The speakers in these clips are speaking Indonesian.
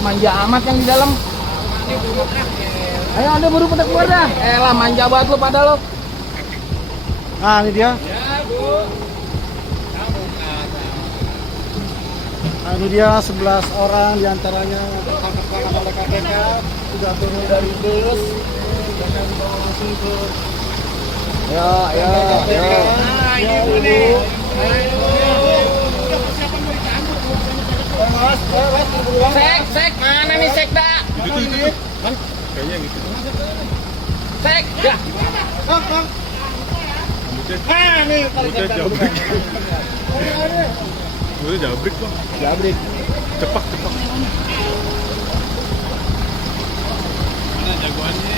Manja amat yang di dalam. Ayo ada buru petak keluar dah. Elah manja banget lu pada lo. Nah ini dia. Nah ini dia 11 orang diantaranya yang tertangkap tangan oleh KPK sudah turun dari bus dan dibawa langsung ke. Ya. Nah ini nih. Sek, mana nih sek dah? Itu. Man, kayaknya gitu. Sek, ya. Kang. Ah, nih, udah jabrik. Udah jabrik, Bang. Jabrik. Cepak. Mana jagoannya?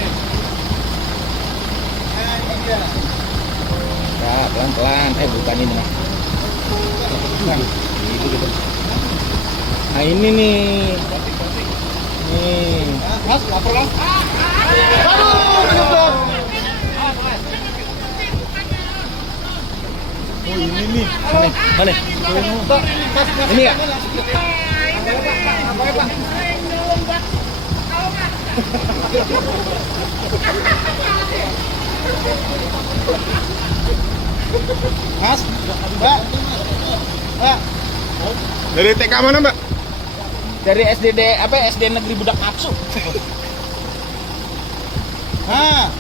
Ya, pelan-pelan. Bukan ini mah. Gitu. Nah ini nih. Nih. Mas, lapor Mas. Aduh, kejeblok. Oh, ini nih. Mana? Ini ya? Mas, Mbak. Dari TK mana, Mbak? Dari SD Negeri Budak Nafsu. Nah.